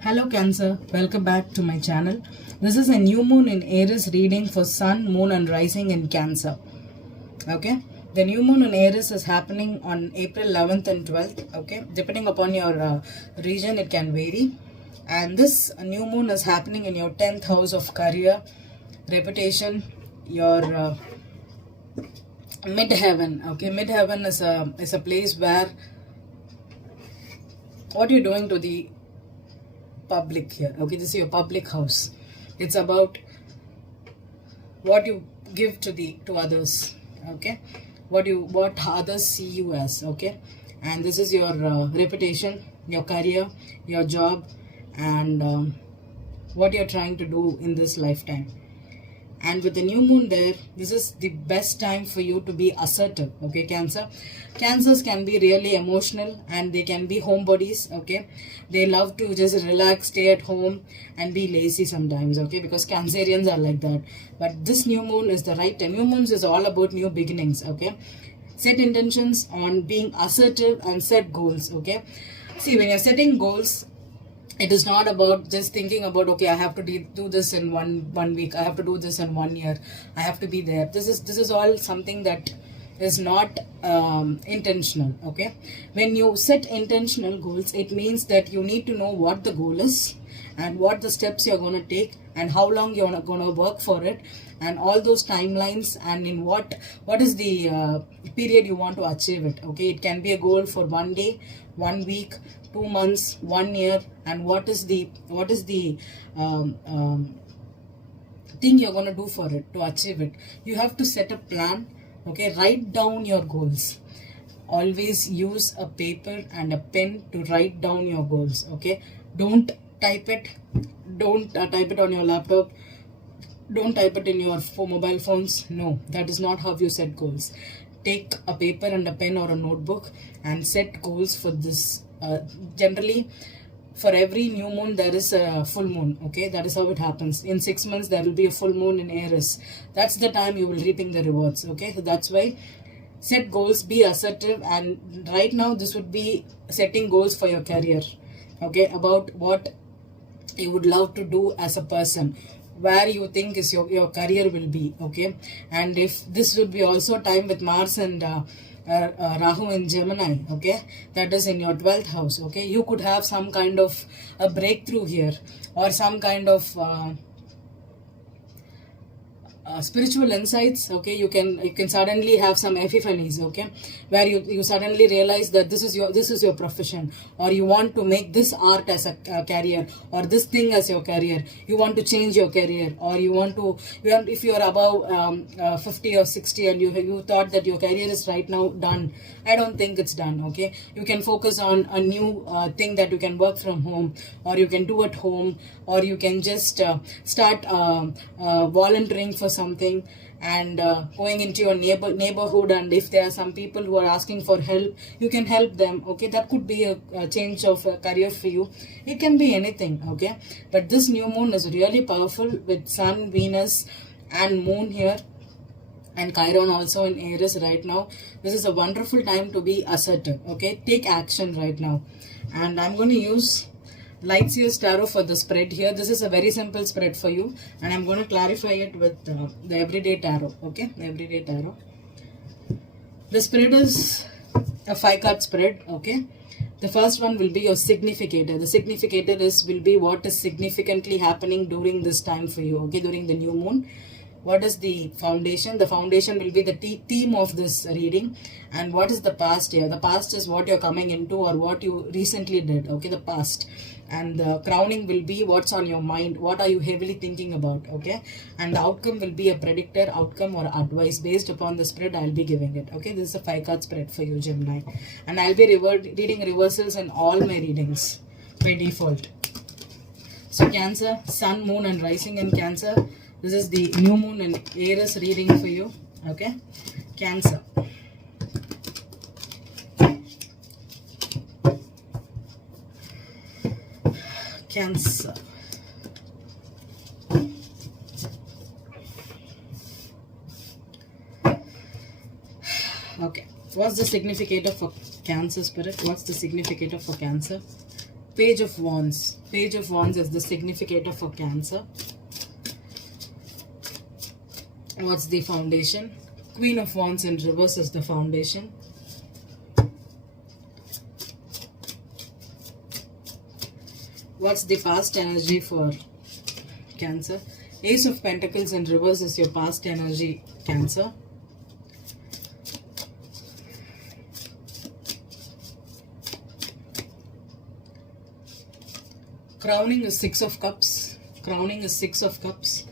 Hello Cancer, welcome back to my channel. This is a new moon in Aries reading for Sun, Moon and Rising in Cancer. Okay, the new moon in Aries is happening on April 11th and 12th. Okay, depending upon your region, it can vary. And this new moon is happening in your 10th house of career, reputation, your midheaven. Okay, midheaven is a place where what you're doing to the public here. Okay, this is your public house. It's about what you give to others. Okay, what others see you as. Okay, and this is your reputation, your career, your job, and what you're trying to do in this lifetime. And with the new moon there, this is the best time for you to be assertive. Okay, Cancers can be really emotional and they can be homebodies. Okay, they love to just relax, stay at home and be lazy sometimes. Okay, because Cancerians are like that. But this new moon is the right time. New moons is all about new beginnings. Okay, set intentions on being assertive and set goals. Okay, see, when you're setting goals, it is not about just thinking about, okay, I have to do this in one week, I have to do this in 1 year, I have to be there. This is all something that is not intentional. Okay, when you set intentional goals, it means that you need to know what the goal is and what the steps you're going to take and how long you're going to work for it and all those timelines and in what is the period you want to achieve it. Okay, it can be a goal for 1 day, 1 week, 2 months, 1 year, and what is the thing you're going to do for it to achieve it. You have to set a plan. Okay, write down your goals. Always use a paper and a pen to write down your goals. Okay, don't type it. Don't type it on your laptop. Don't type it in your mobile phones. No, that is not how you set goals. Take a paper and a pen or a notebook and set goals for this. Generally, for every new moon there is a full moon. Okay, that is how it happens. In 6 months there will be a full moon in Aries. That's the time you will reaping the rewards. Okay, so that's why set goals, be assertive, and right now this would be setting goals for your career. Okay, about what you would love to do as a person, where you think is your career will be. Okay, and if this would be also time with Mars and Rahu in Gemini. Okay, that is in your 12th house. Okay, you could have some kind of a breakthrough here or some kind of spiritual insights. Okay, you can suddenly have some epiphanies. Okay, where you suddenly realize that this is your profession, or you want to make this art as a career, or this thing as your career. You want to change your career, or if you are above 50 or 60 and you thought that your career is right now done. I don't think it's done. Okay, you can focus on a new thing that you can work from home, or you can do at home, or you can just start volunteering for something and going into your neighborhood, and if there are some people who are asking for help, you can help them. Okay, that could be a change of career for you. It can be anything. Okay, but this new moon is really powerful with Sun, Venus and Moon here, and Chiron also in Aries right now. This is a wonderful time to be assertive. Okay, take action right now. And I'm going to use Light Seers Tarot for the spread here. This is a very simple spread for you, and I'm going to clarify it with the Everyday Tarot. Okay, the Everyday Tarot. The spread is a 5-card spread. Okay, the first one will be your significator. The significator will be what is significantly happening during this time for you. Okay, during the new moon. What is the foundation? The foundation will be the theme of this reading. And what is the past here? The past is what you're coming into or what you recently did. Okay, the past. And the crowning will be what's on your mind. What are you heavily thinking about? Okay, and the outcome will be a predictor, outcome or advice based upon the spread I'll be giving it. Okay, this is a 5-card spread for you, Gemini. And I'll be reading reversals in all my readings by default. So Cancer, Sun, Moon and Rising in Cancer. This is the new moon and Aries reading for you. Okay, Cancer. Cancer. Okay, what's the significator for Cancer, Spirit? What's the significator for Cancer? Page of Wands. Page of Wands is the significator for Cancer. What's the foundation? Queen of Wands in reverse is the foundation. What's the past energy for Cancer? Ace of Pentacles in reverse is your past energy, Cancer. Crowning is Six of Cups. Crowning is Six of Cups.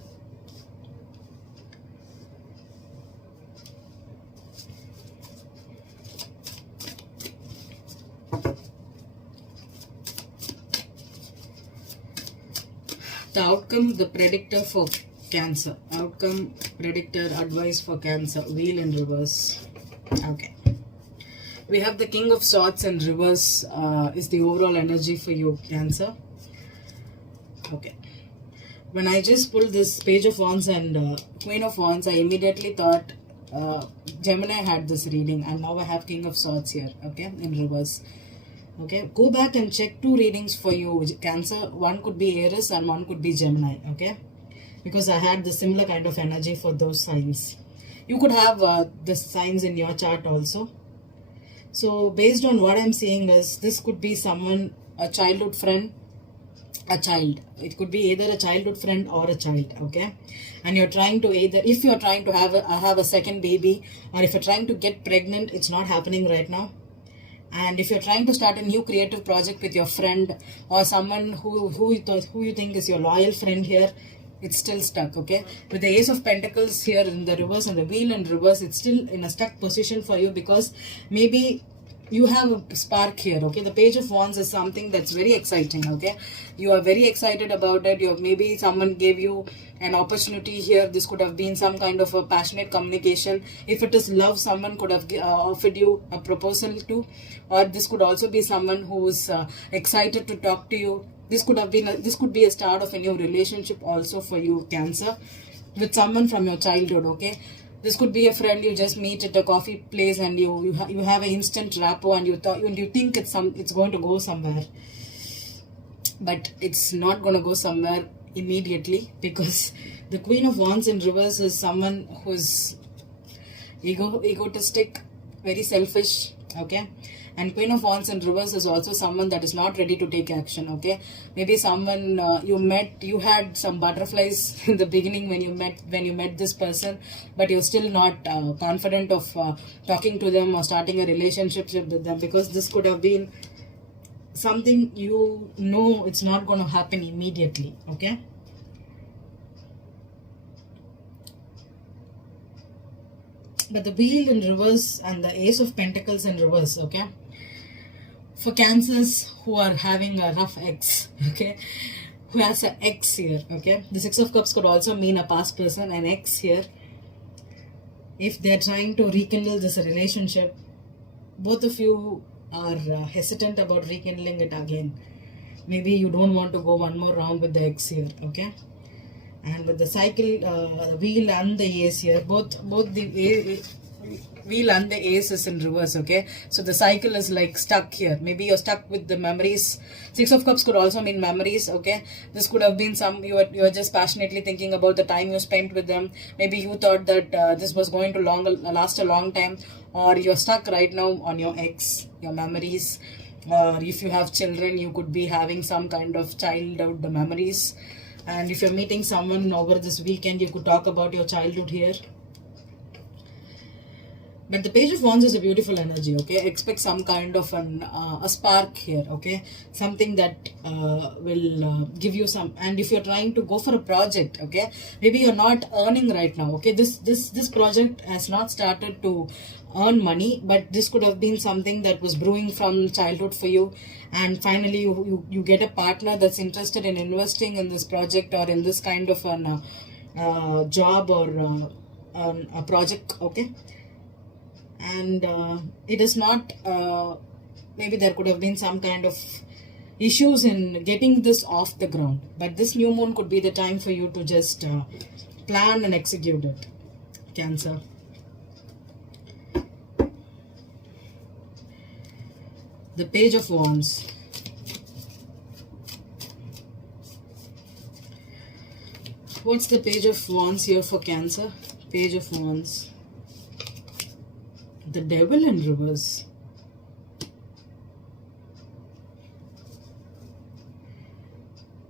The outcome, the predictor for Cancer. Outcome, predictor, advice for Cancer. Wheel in reverse. Okay. We have the King of Swords in reverse is the overall energy for you, Cancer. Okay. When I just pulled this Page of Wands and Queen of Wands, I immediately thought Gemini had this reading, and now I have King of Swords here, okay, in reverse. Okay, go back and check two readings for you, Cancer. One could be Aries and one could be Gemini, okay, because I had the similar kind of energy for those signs. You could have the signs in your chart also. So based on what I'm seeing is, this could be someone, a childhood friend, a child. It could be either a childhood friend or a child, okay, and you're trying to either, if you're trying to have a second baby, or if you're trying to get pregnant, it's not happening right now. And if you're trying to start a new creative project with your friend or someone who you think is your loyal friend here, it's still stuck, okay. With the Ace of Pentacles here in the reverse and the Wheel in reverse, it's still in a stuck position for you, because maybe you have a spark here, okay. The Page of Wands is something that's very exciting, okay. You are very excited about it. Maybe someone gave you an opportunity here. This could have been some kind of a passionate communication. If it is love, someone could have offered you a proposal to, or this could also be someone who's excited to talk to you. This could have been this could be a start of a new relationship also for you, Cancer, with someone from your childhood, okay. This could be a friend you just meet at a coffee place, and you have an instant rapport, and you think it's going to go somewhere, but it's not going to go somewhere immediately, because the Queen of Wands in reverse is someone who's egotistic, very selfish, okay. And Queen of Wands in reverse is also someone that is not ready to take action, okay. Maybe someone you had some butterflies in the beginning when you met this person, but you're still not confident of talking to them or starting a relationship with them, because this could have been something it's not going to happen immediately, okay. But the Wheel in reverse and the Ace of Pentacles in reverse, okay, for Cancers who are having a rough ex, okay, who has an ex here, okay. The Six of Cups could also mean a past person, an ex here. If they're trying to rekindle this relationship, both of you are hesitant about rekindling it again. Maybe you don't want to go one more round with the ex here, okay. And with the cycle, the Wheel and the Ace here, both the Wheel and the Ace is in reverse, okay. So the cycle is like stuck here. Maybe you're stuck with the memories. Six of Cups could also mean memories, okay. This could have been you were just passionately thinking about the time you spent with them. Maybe you thought that this was going to last a long time, or you're stuck right now on your ex, your memories. Or if you have children, you could be having some kind of childhood memories. And if you're meeting someone over this weekend, you could talk about your childhood here. But the Page of Wands is a beautiful energy, okay. Expect some kind of a spark here, okay. Something that will give you some. And if you're trying to go for a project, okay, maybe you're not earning right now, okay. This project has not started to earn money, but this could have been something that was brewing from childhood for you, and finally you get a partner that's interested in investing in this project or in this kind of an job or a project, okay. And it is not maybe there could have been some kind of issues in getting this off the ground, but this new moon could be the time for you to just plan and execute it, Cancer. The Page of Wands. What's the page of wands here for Cancer? Page of wands. The devil in reverse.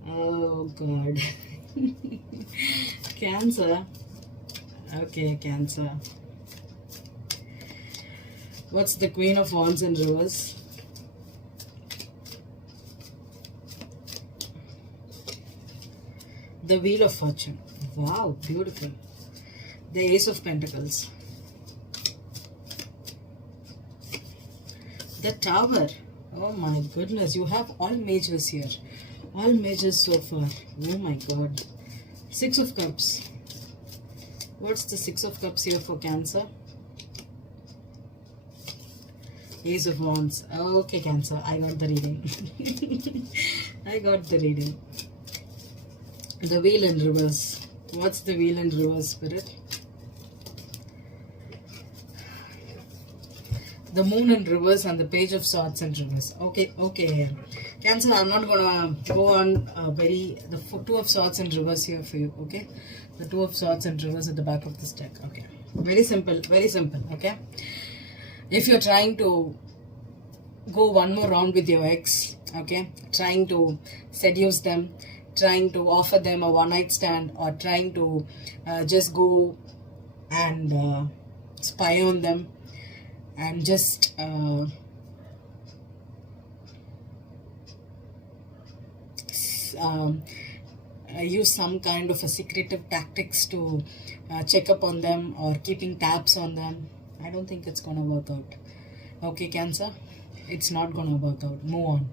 Oh God. Cancer. Okay, Cancer. What's the Queen of Wands in reverse? The Wheel of Fortune. Wow, beautiful. The Ace of Pentacles. The Tower. Oh my goodness, you have all majors here. All majors so far. Oh my God. Six of Cups. What's the Six of Cups here for Cancer? Ace of Wands. Okay, Cancer, I got the reading. I got the reading. The Wheel in reverse. What's the Wheel in reverse, Spirit? The Moon in reverse and the Page of Swords in reverse. Okay, okay. Cancer, I'm not gonna go on the Two of Swords in reverse here for you, okay? The Two of Swords in reverse at the back of this deck, okay? Very simple, okay? If you're trying to go one more round with your ex, okay? Trying to seduce them, trying to offer them a one-night stand, or trying to just go and spy on them, and just use some kind of a secretive tactics to check up on them or keeping tabs on them. I don't think it's gonna work out. Okay, Cancer, it's not gonna work out. Move on.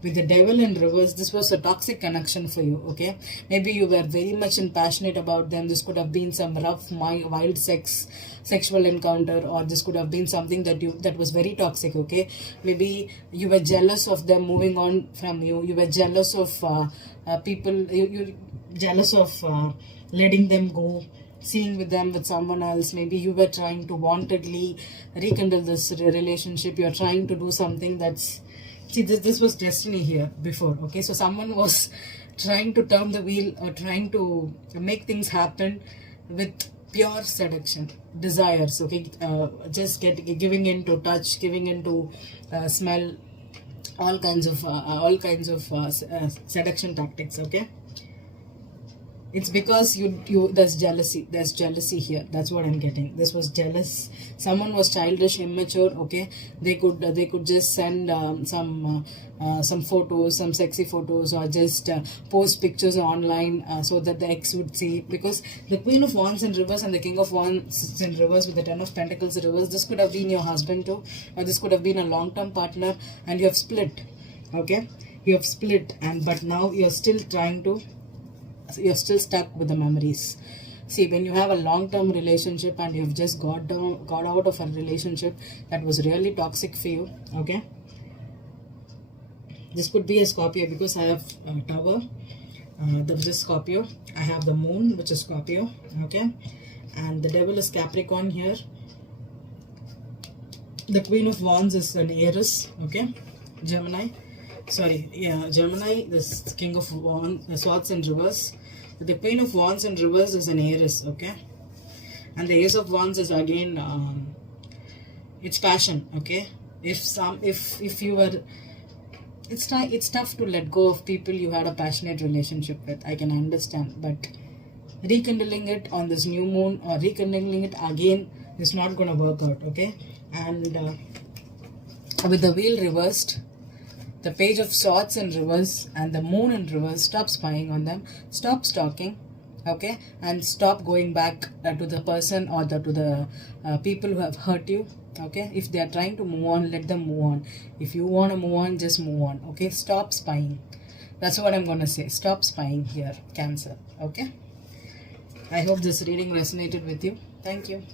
With the Devil in reverse, this was a toxic connection for you, okay? Maybe you were very much passionate about them. This could have been some rough, wild sexual encounter, or this could have been something that was very toxic, okay? Maybe you were jealous of them moving on from you. You were jealous of people, you jealous of letting them go, seeing with them with someone else. Maybe you were trying to wantedly rekindle this relationship. You're trying to do something that's... See, this was destiny here before, okay? So someone was trying to turn the wheel or trying to make things happen with pure seduction, desires, okay? Just giving in to touch, giving in to smell, all kinds of seduction tactics, okay? It's because there's jealousy here. That's what I'm getting. This was jealous. Someone was childish, immature, okay? They could just send some photos, some sexy photos, or just post pictures online so that the ex would see. Because the Queen of Wands in reverse and the King of Wands in reverse with the Ten of Pentacles in reverse, this could have been your husband too, or this could have been a long-term partner, and you have split, okay? You have split, but now you're still stuck with the memories. See, when you have a long-term relationship and you've just got out of a relationship that was really toxic for you, okay? This could be a Scorpio, because I have Tower, which is Scorpio. I have the Moon, which is Scorpio, okay? And the Devil is Capricorn here. The Queen of Wands is an Aries, okay? Gemini. Sorry, yeah, Gemini, this King of Swords in reverse. The Queen of Wands in reverse is an Aries, okay? And the Ace of Wands is again, it's passion, okay? If you were, it's tough to let go of people you had a passionate relationship with. I can understand, but rekindling it on this new moon or rekindling it again is not gonna work out, okay? And with the Wheel reversed, the Page of Swords in reverse and the Moon in reverse, stop spying on them, stop stalking, okay? And stop going back to the person or to the people who have hurt you, okay? If they are trying to move on, let them move on. If you want to move on, just move on, okay? Stop spying. That's what I'm going to say. Stop spying here, Cancer, okay? I hope this reading resonated with you. Thank you.